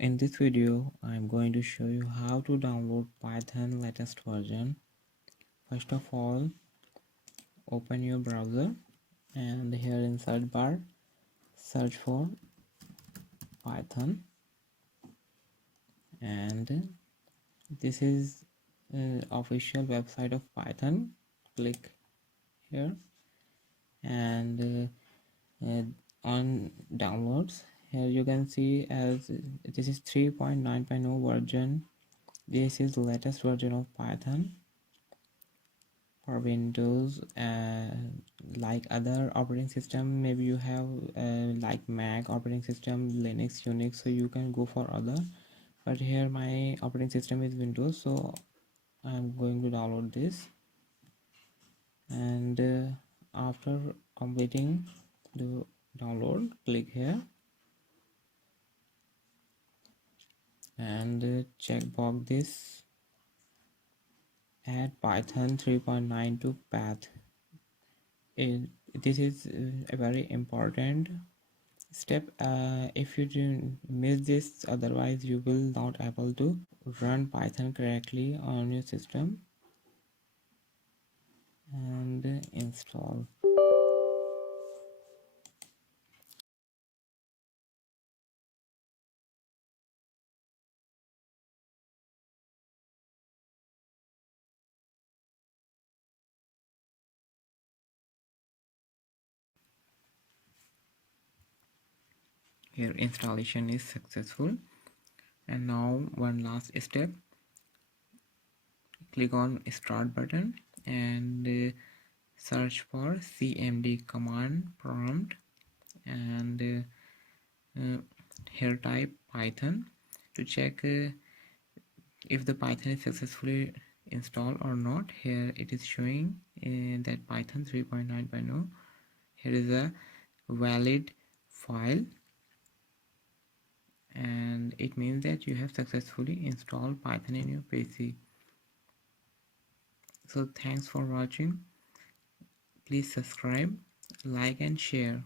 in this video I'm going to show you how to download Python latest version. First of all, open your browser and here in search bar search for Python, and this is official website of Python. Click here and on downloads. Here you can see as this is 3.9.0 version. This is the latest version of Python for Windows. Like other operating system, maybe you have like Mac operating system, Linux, Unix, so you can go for other, but here my operating system is Windows, so I'm going to download this. And after completing the download, click here and check box this add Python 3.9 to path. This is a very important step. If you do miss this, otherwise you will not able to run Python correctly on your system. And install. Here installation is successful, and now one last step. Click on start button and search for cmd command prompt, and here type Python to check if the Python is successfully installed or not. Here it is showing that Python 3.9.0. Here is a valid file, and it means that you have successfully installed Python in your PC. So thanks for watching. Please subscribe, like and share.